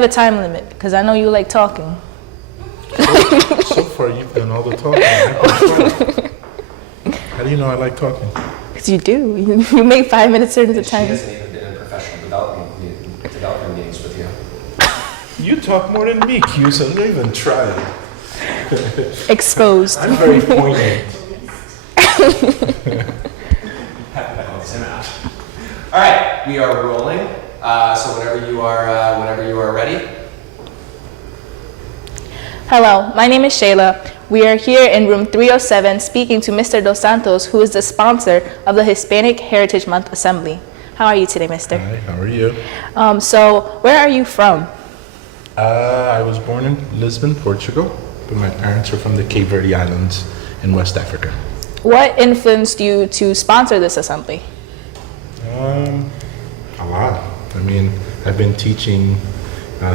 have a time limit because I know you like talking. So far, you've done all the talking. How do you know I like talking? Because you do. You make 5 minutes certain the She time. hasn't even been in professional development meetings with you. You talk more than me, Q, so don't even try it. Exposed. I'm very poignant. All right, we are rolling. So whenever you are ready. Hello, my name is Shayla. We are here in room 307 speaking to Mr. Dos Santos, who is the sponsor of the Hispanic Heritage Month Assembly. How are you today, mister? Hi, how are you? So, where are you from? I was born in Lisbon, Portugal, but my parents are from the Cape Verde Islands in West Africa. What influenced you to sponsor this assembly? A lot. I mean, I've been teaching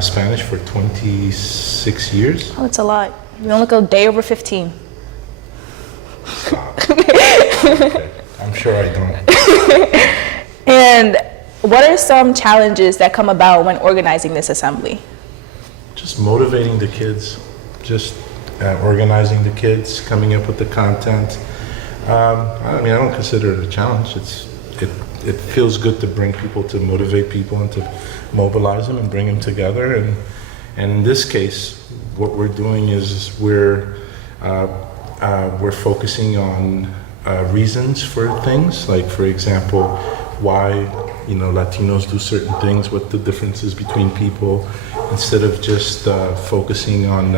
Spanish for 26 years. Oh, it's a lot. You don't look a day over 15. Stop. Okay. I'm sure I don't. And what are some challenges that come about when organizing this assembly? Just motivating the kids, just organizing the kids, coming up with the content. I mean, I don't consider it a challenge. It feels good to bring people, to motivate people, and to mobilize them and bring them together. And in this case, what we're doing is we're focusing on reasons for things, like, for example, why Latinos do certain things, what the differences between people, instead of just focusing on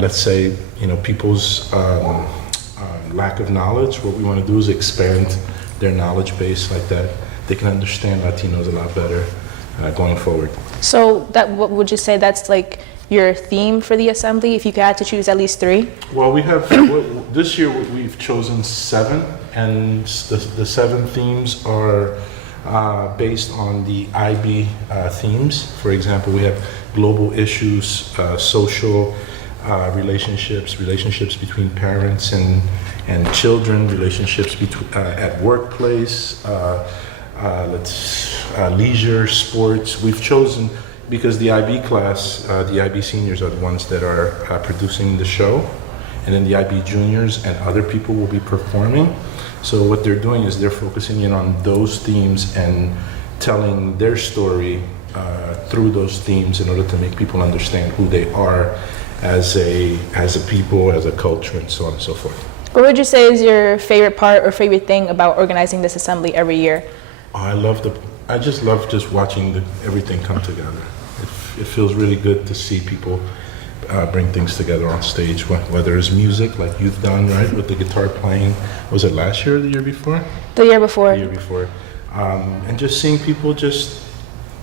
let's say people's lack of knowledge. What we want to do is expand their knowledge base, like that they can understand Latinos a lot better going forward. So, what would you say that's like your theme for the assembly, if you had to choose at least 3? Well, we have this year we've chosen 7, and the 7 themes are based on the IB themes. For example, we have global issues, social relationships between parents and children, relationships at workplace, leisure, sports. We've chosen because the IB class, the IB seniors are the ones that are producing the show, and then the IB juniors and other people will be performing. So what they're doing is they're focusing in on those themes and telling their story through those themes in order to make people understand who they are as a people, as a culture, and so on and so forth. What would you say is your favorite part or favorite thing about organizing this assembly every year? I just love watching everything come together. It feels really good to see people bring things together on stage, whether it's music like you've done, right, with the guitar playing. Was it last year or the year before? The year before. The year before. And just seeing people just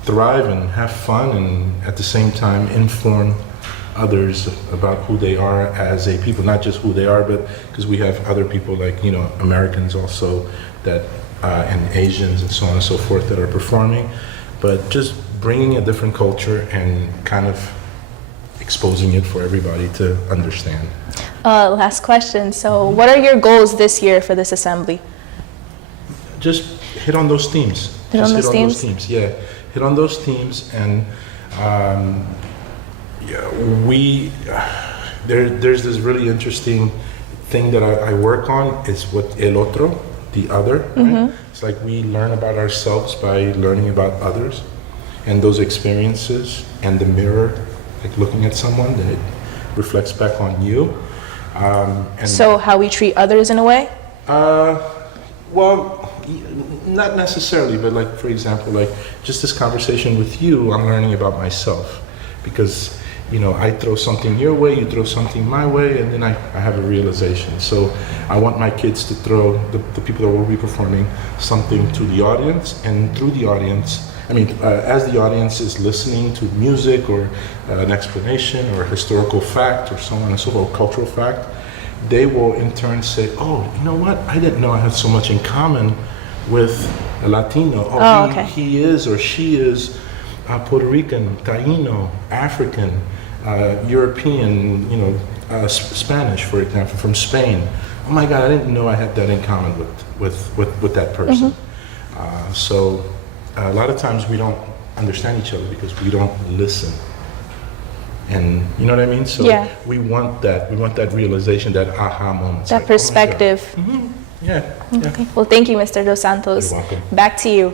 thrive and have fun, and at the same time inform others about who they are as a people, not just who they are, but because we have other people like Americans also that and Asians and so on and so forth that are performing, but just bringing a different culture and kind of exposing it for everybody to understand. Last question. So what are your goals this year for this assembly? Just hit on those themes. Hit on those themes? Yeah, hit on those themes, and there's this really interesting thing that I work on. Is what el otro, the other. Mm-hmm. Right? It's like we learn about ourselves by learning about others, and those experiences and the mirror, like looking at someone, then it reflects back on you. And so how we treat others in a way? Well, not necessarily, but like, for example, like just this conversation with you, I'm learning about myself, because I throw something your way, you throw something my way, and then I have a realization. So I want my kids to throw, the people that will be performing, something to the audience, and through the audience, as the audience is listening to music or an explanation or a historical fact or so on and so forth, cultural fact, they will in turn say, oh, you know what? I didn't know I had so much in common with a Latino. Okay. He is or she is Puerto Rican, Taino, African, European, Spanish, for example, from Spain. Oh my God, I didn't know I had that in common with that person. Mm-hmm. So a lot of times we don't understand each other because we don't listen. And you know what I mean? So Yeah. we want that realization, that aha moment. That perspective. Yeah, yeah. Okay. Well, thank you, Mr. Dos Santos. You're welcome. Back to you.